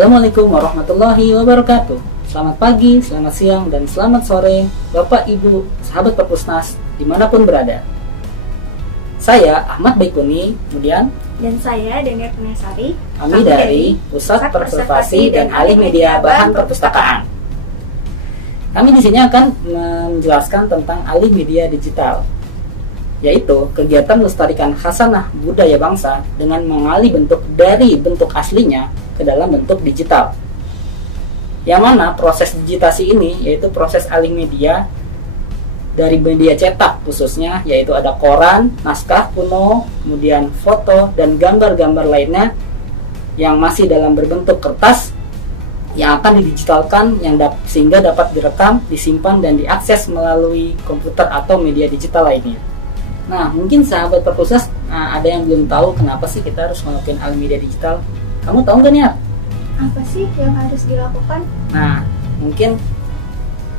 Assalamualaikum warahmatullahi wabarakatuh. Selamat pagi, selamat siang, dan selamat sore Bapak, Ibu, sahabat Perpusnas dimanapun berada. Saya Ahmad Baikuni, kemudian dan saya Daniel Punyasari. Kami dari Pusat Perservasi dan Alih Media Bahan Perpustakaan. Kami di sini akan menjelaskan tentang alih media digital, yaitu kegiatan melestarikan khasanah budaya bangsa dengan mengalih bentuk dari bentuk aslinya ke dalam bentuk digital. Yang mana proses digitasi ini yaitu proses alih media dari media cetak khususnya, yaitu ada koran, naskah kuno, kemudian foto dan gambar-gambar lainnya yang masih dalam berbentuk kertas yang akan didigitalkan sehingga dapat direkam, disimpan dan diakses melalui komputer atau media digital lainnya. Nah, mungkin sahabat Perpusnas ada yang belum tahu kenapa sih kita harus melakukan alih media digital. Kamu tahu nggak nih? Apa sih yang harus dilakukan? Nah, mungkin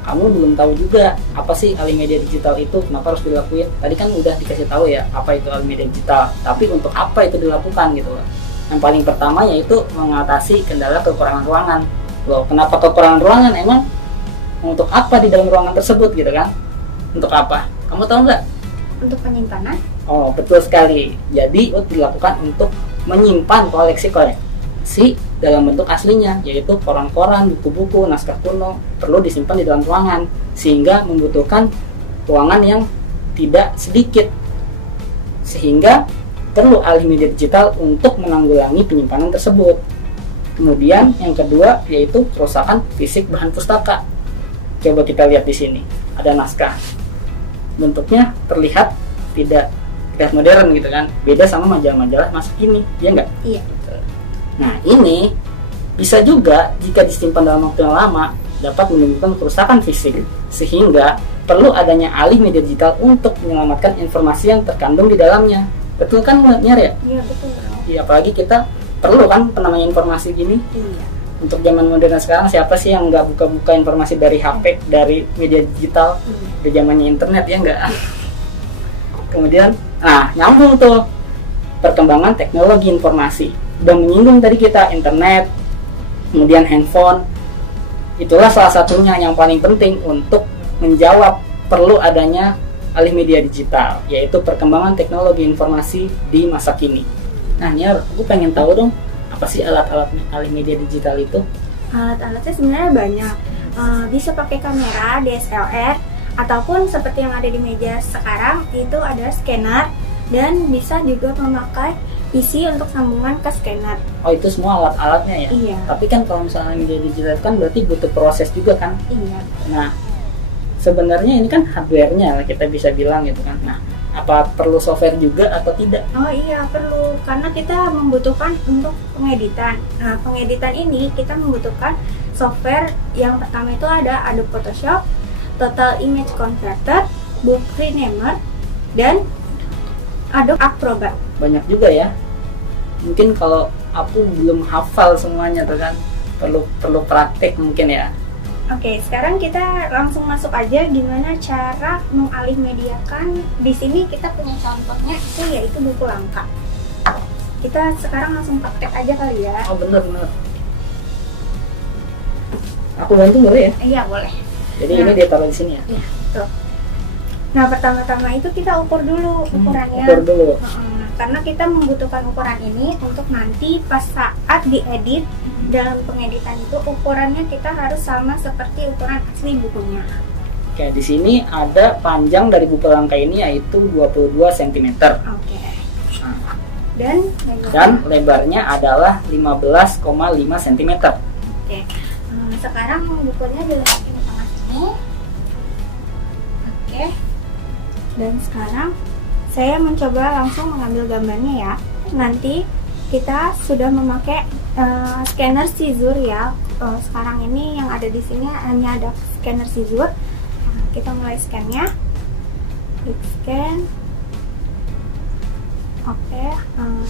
kamu belum tahu juga apa sih alih media digital itu, kenapa harus dilakuin. Tadi kan udah dikasih tahu ya apa itu alih media digital, tapi untuk apa itu dilakukan gitu loh. Yang paling pertama yaitu mengatasi kendala kekurangan ruangan. Loh, kenapa kekurangan ruangan? Emang untuk apa di dalam ruangan tersebut gitu kan? Untuk apa? Kamu tahu nggak? Untuk penyimpanan? Oh, betul sekali. Jadi dilakukan untuk menyimpan koleksi dalam bentuk aslinya, yaitu koran-koran, buku-buku, naskah kuno perlu disimpan di dalam ruangan, sehingga membutuhkan ruangan yang tidak sedikit, sehingga perlu alih media digital untuk menanggulangi penyimpanan tersebut. Kemudian yang kedua yaitu kerusakan fisik bahan pustaka. Coba kita lihat di sini, ada naskah. Bentuknya terlihat tidak modern gitu kan, beda sama majalah-majalah masa kini, ya enggak? Iya. Nah, ini bisa juga jika disimpan dalam waktu yang lama dapat menimbulkan kerusakan fisik, sehingga perlu adanya alih media digital untuk menyelamatkan informasi yang terkandung di dalamnya. Betul kan, Nyar ya? Iya, betul. Iya, apalagi kita perlu kan penamanya informasi gini. Iya. Untuk zaman modern sekarang, siapa sih yang nggak buka-buka informasi dari HP, dari media digital? Di zamannya internet, ya enggak? Kemudian, nyambung tuh perkembangan teknologi informasi. Udah menyinggung tadi kita internet, kemudian handphone. Itulah salah satunya yang paling penting untuk menjawab perlu adanya alih media digital, yaitu perkembangan teknologi informasi di masa kini. Nah, Nyar, aku pengen tahu dong, apa sih alat-alat alih media digital itu? Alat-alatnya sebenarnya banyak. Bisa pakai kamera, DSLR, ataupun seperti yang ada di meja sekarang, itu ada scanner, dan bisa juga memakai PC untuk sambungan ke scanner. Oh, itu semua alat-alatnya ya? Iya. Tapi kan kalau misalnya media digital kan berarti butuh proses juga kan? Iya. Nah, sebenarnya ini kan hardware-nya kita bisa bilang gitu kan. Nah, apa perlu software juga atau tidak? Oh iya, perlu, karena kita membutuhkan untuk pengeditan. Nah, pengeditan ini kita membutuhkan software. Yang pertama itu ada Adobe Photoshop, Total Image Converter, Book Renamer, dan Adobe Acrobat. Banyak juga ya. Mungkin kalau aku belum hafal semuanya tuh kan, perlu praktek mungkin ya. Oke, sekarang kita langsung masuk aja gimana cara mengalih mediakan. Di sini kita punya contohnya itu yaitu buku langka. Kita sekarang langsung praktek aja kali ya. Oh, bener. Aku bantu boleh ya? Iya, boleh. Jadi ini dia taruh di sini ya? Iya, tuh. Nah, pertama-tama itu kita ukur dulu ukurannya. Ukur dulu. Karena kita membutuhkan ukuran ini untuk nanti pas saat diedit, dalam pengeditan itu ukurannya kita harus sama seperti ukuran asli bukunya. Oke, di sini ada panjang dari buku langka ini yaitu 22 cm. Oke. Dan lebarnya adalah 15,5 cm. Oke. Sekarang bukunya diletakkan di tengah sini. Oke. Dan sekarang saya mencoba langsung mengambil gambarnya ya. Nanti kita sudah memakai scanner scissor ya. Sekarang ini yang ada di sini hanya ada scanner scissor. Nah, kita mulai scan-nya. Klik scan. Oke,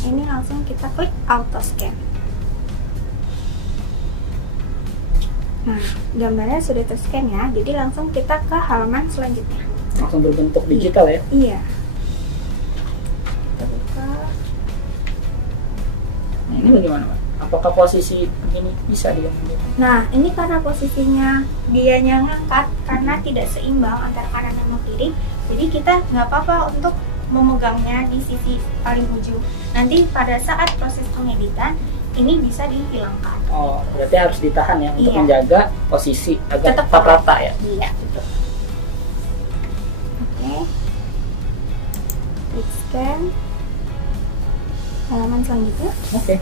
ini langsung kita klik auto scan. Nah, gambarnya sudah terscan ya. Jadi langsung kita ke halaman selanjutnya. Langsung berbentuk digital ya? Iya. Kita buka. Nah, ini bagaimana, Pak? Apakah posisi begini bisa diambil? Nah, ini karena posisinya dianya ngangkat karena tidak seimbang antara kanan dan kiri, jadi kita nggak apa-apa untuk memegangnya di sisi paling ujung. Nanti pada saat proses pengeditan ini bisa dihilangkan. Oh, berarti harus ditahan ya untuk Iya. menjaga posisi agar Tetap tetap rata ya. Iya, betul. Oke. Klik scan. Halaman selanjutnya. Oke.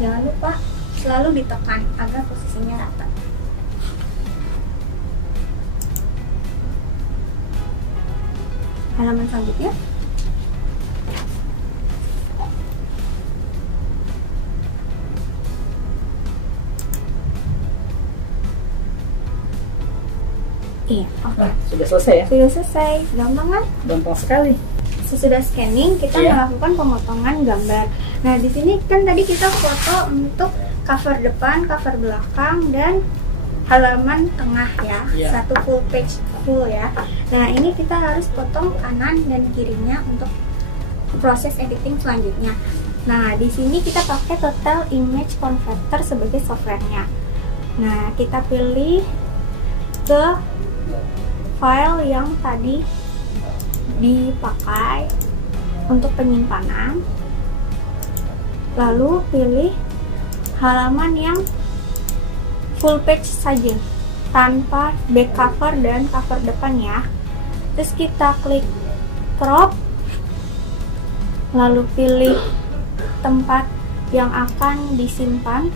Jangan lupa selalu ditekan agar posisinya rata. Halaman selanjutnya. Iya, oke. Nah, sudah selesai ya. Sudah selesai. Gampang kan? Gampang sekali. Sesudah scanning, kita Iya. melakukan pemotongan gambar. Nah, di sini kan tadi kita foto untuk cover depan, cover belakang, dan halaman tengah ya. Iya. Satu full page full ya. Nah, ini kita harus potong kanan dan kirinya untuk proses editing selanjutnya. Nah, di sini kita pakai Total Image Converter sebagai softwarenya. Nah, kita pilih ke file yang tadi dipakai untuk penyimpanan, lalu pilih halaman yang full page saja tanpa back cover dan cover depan ya. Terus kita klik crop, lalu pilih tempat yang akan disimpan,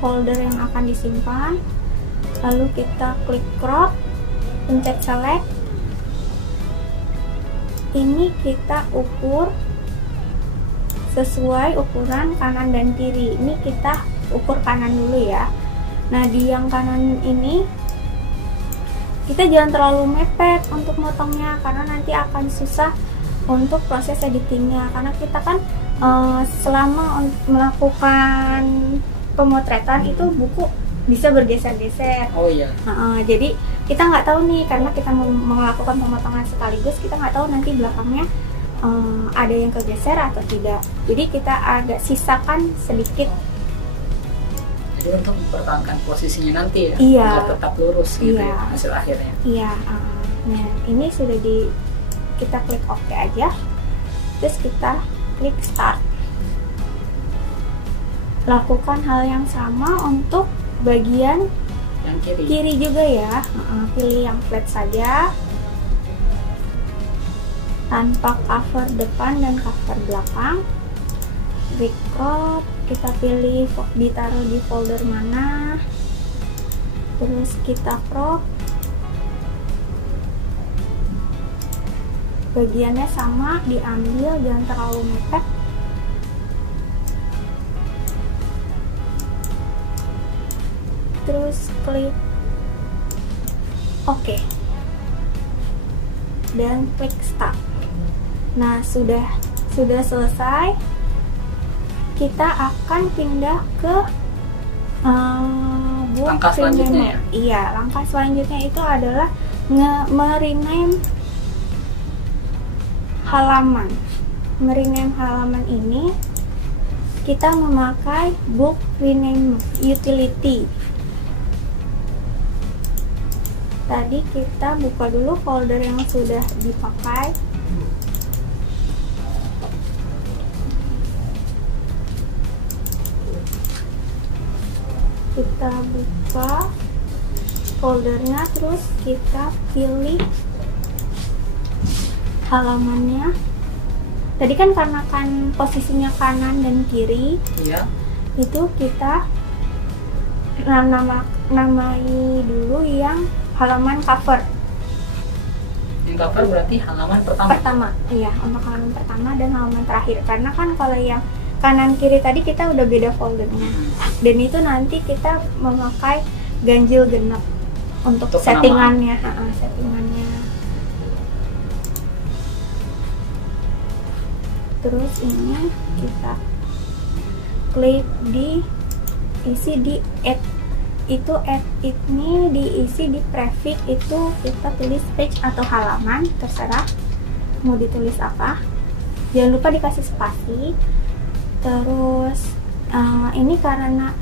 folder yang akan disimpan, lalu kita klik crop, pencet select. Ini kita ukur sesuai ukuran kanan dan kiri. Ini kita ukur kanan dulu ya. Nah, di yang kanan ini kita jangan terlalu mepet untuk motongnya karena nanti akan susah untuk proses editingnya, karena kita kan selama melakukan pemotretan itu buku bisa bergeser-geser. Oh iya. Jadi kita nggak tahu nih, karena kita melakukan pemotongan sekaligus, kita nggak tahu nanti belakangnya ada yang kegeser atau tidak. Jadi kita agak sisakan sedikit. Jadi untuk mempertahankan posisinya nanti ya, Iya. agar tetap lurus gitu Iya. ya hasil akhirnya. Iya. Nah, ini sudah kita klik OK aja. Terus kita klik Start. Lakukan hal yang sama untuk bagian Yang kiri. kiri juga ya. Pilih yang flat saja tanpa cover depan dan cover belakang. Record, kita pilih ditaruh di folder mana, terus kita crop. Bagiannya sama, diambil, jangan terlalu mepet. Terus klik OK dan klik Start. Nah, sudah selesai. Kita akan pindah ke book Langkah selanjutnya ya? Iya, langkah selanjutnya itu adalah merename halaman. Merename halaman ini kita memakai book rename utility. Tadi kita buka dulu folder yang sudah dipakai. Kita buka foldernya, terus kita pilih halamannya. Tadi kan karena posisinya kanan dan kiri, Iya. itu kita namai dulu yang halaman cover Yang cover berarti halaman pertama. Iya, untuk halaman pertama dan halaman terakhir. Karena kan kalau yang kanan kiri tadi kita udah beda foldernya, dan itu nanti kita memakai ganjil genap untuk settingannya. Settingannya. Terus ini kita klik isi di add. Itu add ini diisi di prefix, itu kita tulis page atau halaman, terserah mau ditulis apa. jangan lupa dikasih spasi. Terus ini karena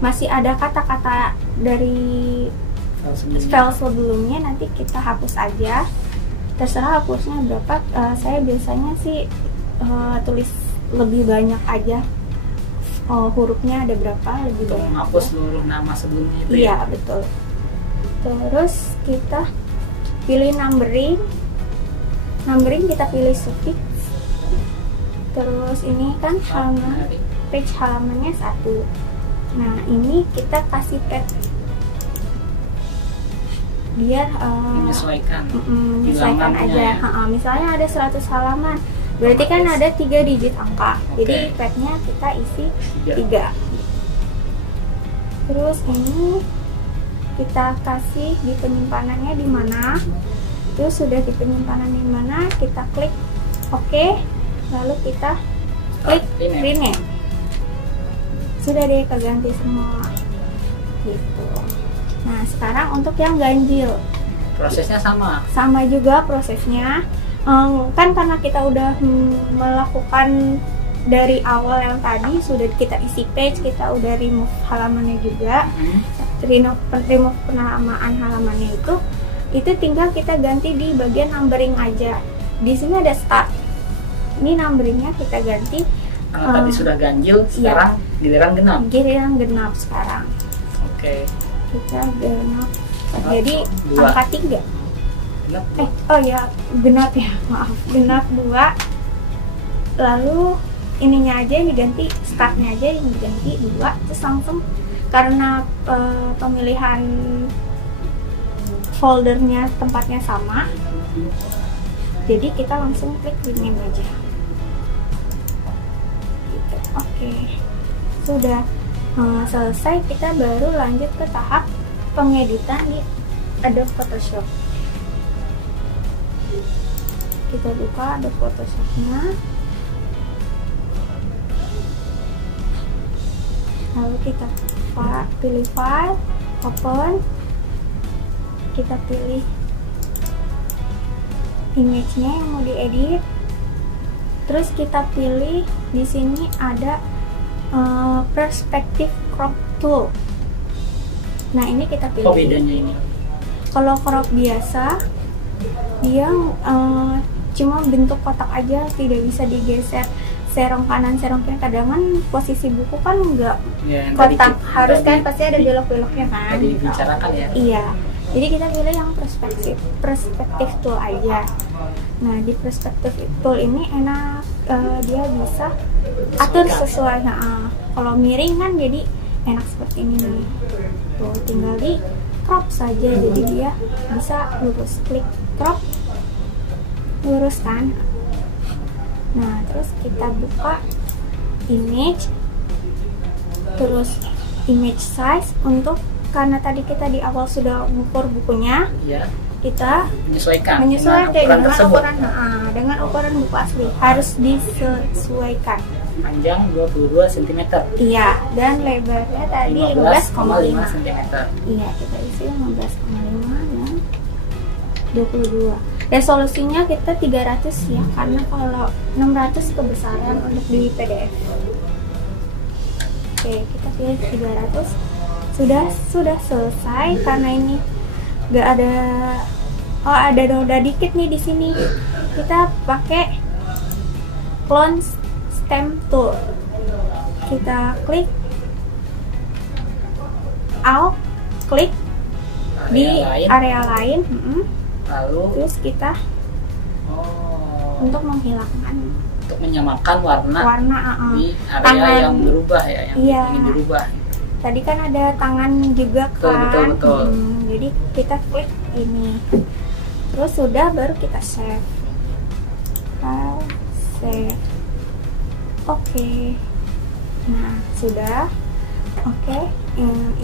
masih ada kata-kata dari spell sebelumnya, nanti kita hapus aja, terserah hapusnya berapa. Saya biasanya sih tulis lebih banyak aja, hurufnya ada berapa lebih banyak, menghapus seluruh nama sebelumnya itu. Iya, betul. Terus kita pilih numbering kita pilih suffix. Terus ini kan page halamannya 1. Nah, ini kita kasih tag biar menyesuaikan aja. Misalnya ada 100 halaman, berarti kan ada 3 digit angka. Jadi tagnya kita isi 3. Terus ini kita kasih di penyimpanannya di mana. Terus sudah di penyimpanan di mana, kita klik OK, lalu kita klik rename. Sudah deh keganti semua gitu. Nah, sekarang untuk yang ganjil, prosesnya sama juga prosesnya. Kan karena kita udah melakukan dari awal yang tadi, sudah kita isi page, kita udah remove halamannya juga, remove penamaan halamannya itu tinggal kita ganti di bagian numbering aja. Di sini ada start, ini numberingnya kita ganti. Tadi sudah ganjil, sekarang giliran genap sekarang. Oke. Kita genap. Jadi angka 3. Genap. Genap ya, maaf. Genap 2. Lalu ininya aja yang diganti, startnya aja yang diganti 2. Terus langsung karena pemilihan foldernya tempatnya sama, jadi kita langsung klik rename aja. Oke, sudah selesai. Kita baru lanjut ke tahap pengeditan di Adobe Photoshop. Kita buka Adobe Photoshopnya, lalu kita pilih file, open, kita pilih image-nya yang mau diedit. Terus kita pilih di sini ada perspective crop tool. Nah, ini kita pilih. Bedanya ini? Kalau crop biasa dia cuma bentuk kotak aja, tidak bisa digeser serong kanan serong kiri. Kadang kan posisi buku kan enggak kotak, harus kan pasti ada belok-beloknya kan. Tadi dibicarakan ya. Iya. Jadi kita pilih yang perspektif tool aja. Nah, di perspektif tool ini enak, dia bisa atur sesuai. Kalau miring kan jadi enak seperti ini nih. Tuh, tinggal di crop saja, jadi dia bisa lurus. Klik crop, lurus kan. Nah, terus kita buka image, terus image size untuk, karena tadi kita di awal sudah mengukur bukunya, kita menyesuaikan dengan ukuran buku asli, harus disesuaikan. Panjang 22 cm. Iya, dan lebarnya tadi 15,5 cm. Iya, kita isi 15,5 dan 22. Resolusinya kita 300 ya, karena kalau 600 kebesaran untuk di PDF. Oke, kita pilih 300. Sudah selesai. Karena ini nggak ada, ada noda dikit nih di sini, kita pakai clone stamp tool. Kita klik alt, klik di area lain, lalu terus kita untuk menghilangkan, untuk menyamakan warna di area tangan yang berubah ya, yang ingin dirubah. Tadi kan ada tangan juga kan. Betul. Jadi kita klik ini, terus sudah, baru kita save. Save. Oke. Nah, sudah. Oke.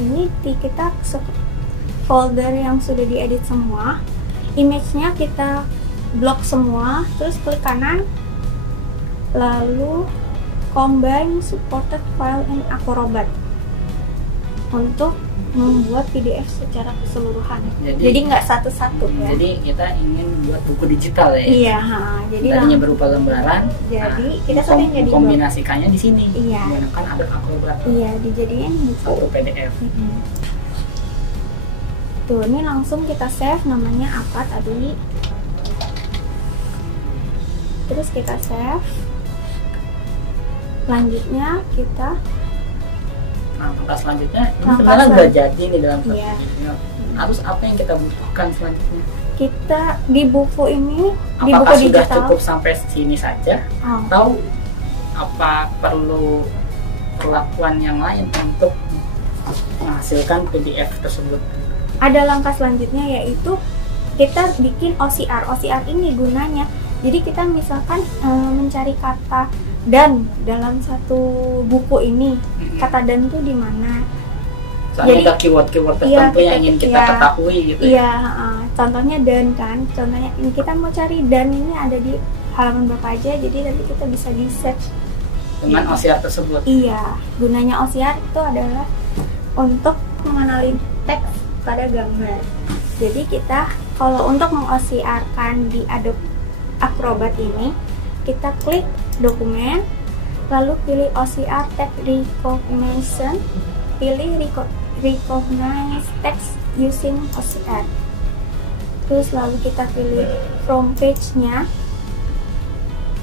Ini kita folder yang sudah diedit semua. Image-nya kita blok semua, terus klik kanan, lalu combine supported file in Acrobat. untuk membuat PDF secara keseluruhan. Jadi nggak satu-satu ya. Jadi kita ingin buat buku digital ya. Iya, jadi tadinya berupa lembaran. Jadi kita sering jadi kombinasikannya di sini. Iya. Menggunakan Adobe Acrobat. Iya, dijadiin satu PDF. Tuh, ini langsung kita save, namanya apa tadi. Terus kita save. Selanjutnya kita langkah selanjutnya ini sebenarnya udah jadi nih dalam satu video. Harus apa yang kita butuhkan selanjutnya? Kita di buku ini, di apakah buku sudah digital cukup sampai sini saja? Atau apa perlu perlakuan yang lain untuk menghasilkan PDF tersebut? Ada langkah selanjutnya, yaitu kita bikin OCR. OCR ini gunanya, jadi kita misalkan mencari kata dan dalam satu buku ini, kata dan itu di mana? Jadi ada keyword-keyword tertentu yang ingin kita ketahui gitu. Iya, contohnya dan kan, contohnya ini kita mau cari dan ini ada di halaman berapa aja, jadi nanti kita bisa di search dengan OCR tersebut. Iya, gunanya OCR itu adalah untuk mengenali teks pada gambar. Jadi kita kalau untuk meng-OCR-kan di Adobe Acrobat ini, kita klik dokumen, lalu pilih OCR Text Recognition, pilih Recognize Text Using OCR. Terus lalu kita pilih from page-nya,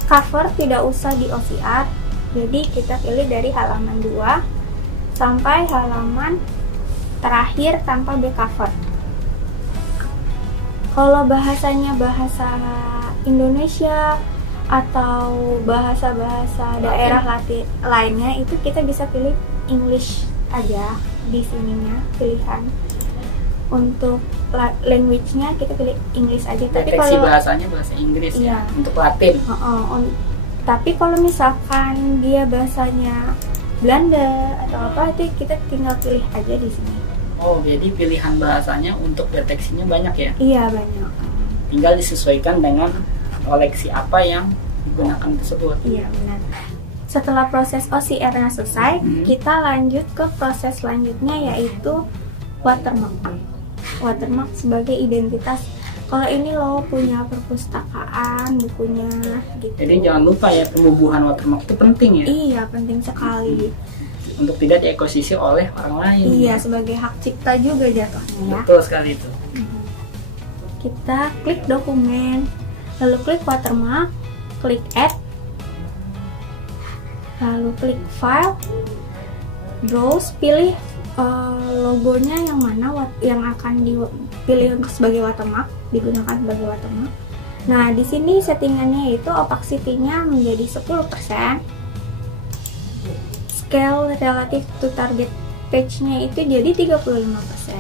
cover tidak usah di OCR, jadi kita pilih dari halaman 2 sampai halaman terakhir tanpa back cover. Kalau bahasanya bahasa Indonesia atau bahasa-bahasa daerah Latin lainnya, itu kita bisa pilih English aja di sininya pilihan. Untuk language-nya kita pilih English aja. Tapi kalau bahasanya bahasa Inggris ya untuk Latin. Tapi kalau misalkan dia bahasanya Belanda atau apa, itu kita tinggal pilih aja di sini. Oh, jadi pilihan bahasanya untuk deteksinya banyak ya? Iya, banyak. Tinggal disesuaikan dengan koleksi apa yang digunakan tersebut. Iya, benar. Setelah proses OCR-nya selesai, kita lanjut ke proses selanjutnya, yaitu watermark. Watermark sebagai identitas. Kalau ini lo punya perpustakaan, bukunya gitu. Jadi jangan lupa ya, pembubuhan watermark itu penting ya? Iya, penting sekali. Untuk tidak diakuisisi oleh orang lain. Iya, sebagai hak cipta juga jatuhnya ya. Betul sekali itu. Kita klik dokumen, lalu klik watermark, klik add, lalu klik file, browse, pilih logonya yang mana yang akan dipilih untuk sebagai watermark, digunakan sebagai watermark. Nah, di sini settingannya itu opacity-nya menjadi 10%, scale relative to target page-nya itu jadi 35%.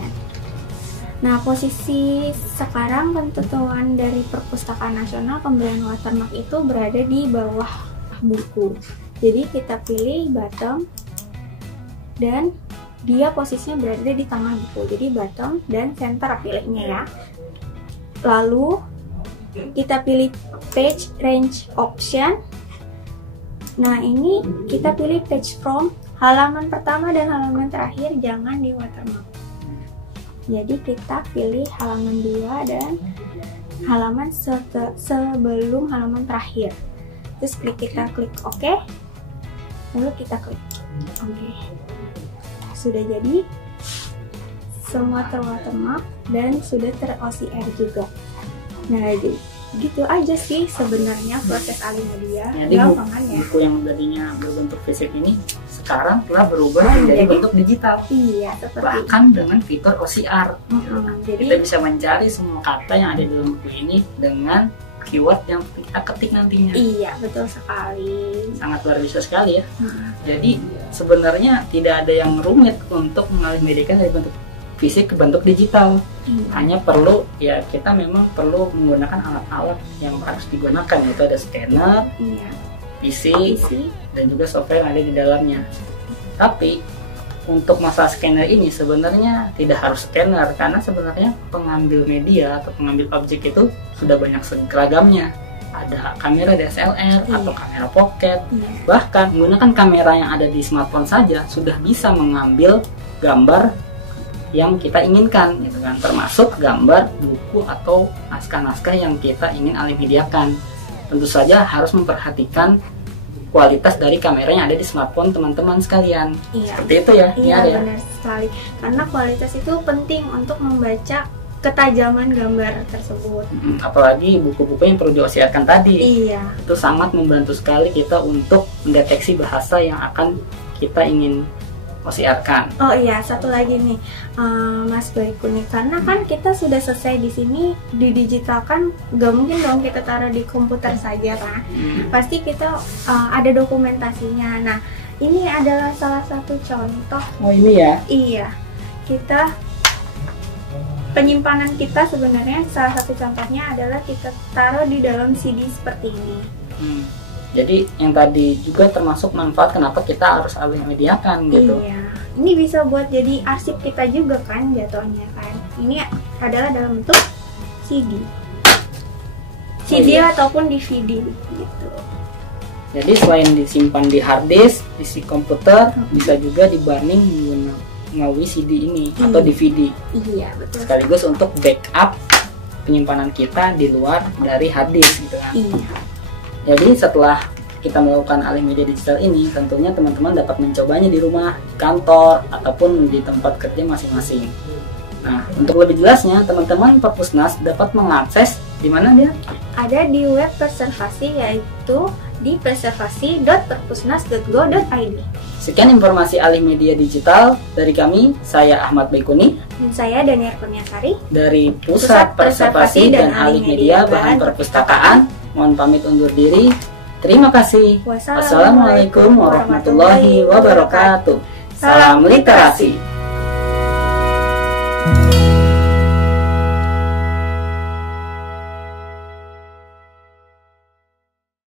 Nah, posisi sekarang ketentuan dari Perpustakaan Nasional pemberian watermark itu berada di bawah buku. Jadi kita pilih bottom dan dia posisinya berada di tengah buku. Jadi bottom dan center pilihnya ya. Lalu kita pilih page range option. Nah, ini kita pilih page from, halaman pertama dan halaman terakhir jangan di watermark. Jadi kita pilih halaman 2 dan halaman sebelum halaman terakhir. Terus kita klik OK. Lalu kita klik OK. Sudah jadi, semua terwatermark dan sudah ter-OCR juga. Nah, gitu aja sih sebenarnya proses alih media. Jadi buku yang tadinya berbentuk fisik ini sekarang telah berubah menjadi bentuk digital. Iya, seperti bahkan dengan fitur OCR. Jadi kita bisa mencari semua kata yang ada di dalam buku ini dengan keyword yang kita ketik nantinya. Iya, betul sekali. Sangat luar biasa sekali ya. Jadi sebenarnya tidak ada yang rumit untuk mengalih mediakan dari bentuk fisik ke bentuk digital. Hanya perlu ya, kita memang perlu menggunakan alat-alat yang harus digunakan, yaitu ada scanner, PC, dan juga software yang ada di dalamnya. Tapi untuk masalah scanner ini sebenarnya tidak harus scanner, karena sebenarnya pengambil media atau pengambil objek itu sudah banyak seragamnya. ada kamera DSLR atau kamera pocket, Iya. bahkan menggunakan kamera yang ada di smartphone saja sudah bisa mengambil gambar yang kita inginkan, gitu kan, termasuk gambar, buku atau naskah-naskah yang kita ingin alih mediakan. Tentu saja harus memperhatikan kualitas dari kamera yang ada di smartphone teman-teman sekalian. Iya. Seperti itu ya. Iya, ya. benar sekali. Karena kualitas itu penting untuk membaca ketajaman gambar tersebut. Apalagi buku-buku yang perlu diosiarkan tadi. Iya. Itu sangat membantu sekali kita untuk mendeteksi bahasa yang akan kita ingin osiarkan. Oh iya, satu lagi nih, Mas Baikku nih, karena kan kita sudah selesai di sini didigitalkan, gak mungkin dong kita taruh di komputer saja kan. Pasti kita ada dokumentasinya. Nah, ini adalah salah satu contoh. Oh ini ya. Iya, kita penyimpanan kita sebenarnya salah satu contohnya adalah kita taruh di dalam CD seperti ini. Jadi yang tadi juga termasuk manfaat kenapa kita harus alih mediakan gitu. Iya, ini bisa buat jadi arsip kita juga kan jatuhnya kan. Ini adalah dalam bentuk CD, iya. ataupun DVD gitu. Jadi selain disimpan di hard disk, isi komputer, bisa juga dibarning melalui CD ini atau DVD. Iya, betul. Sekaligus untuk backup penyimpanan kita di luar dari hard disk gitu kan. Iya. Jadi setelah kita melakukan alih media digital ini, tentunya teman-teman dapat mencobanya di rumah, di kantor, ataupun di tempat kerja masing-masing. Nah, untuk lebih jelasnya, teman-teman Perpusnas dapat mengakses di mana dia? Ada di web preservasi, yaitu di preservasi.perpusnas.go.id. Sekian informasi alih media digital dari kami, saya Ahmad Baikuni, Dan saya Daniar Kurniasari dari Pusat Preservasi dan Alih Media Bahan Perpustakaan. Mohon pamit undur diri. Terima kasih. Wassalamualaikum warahmatullahi wabarakatuh. Salam literasi.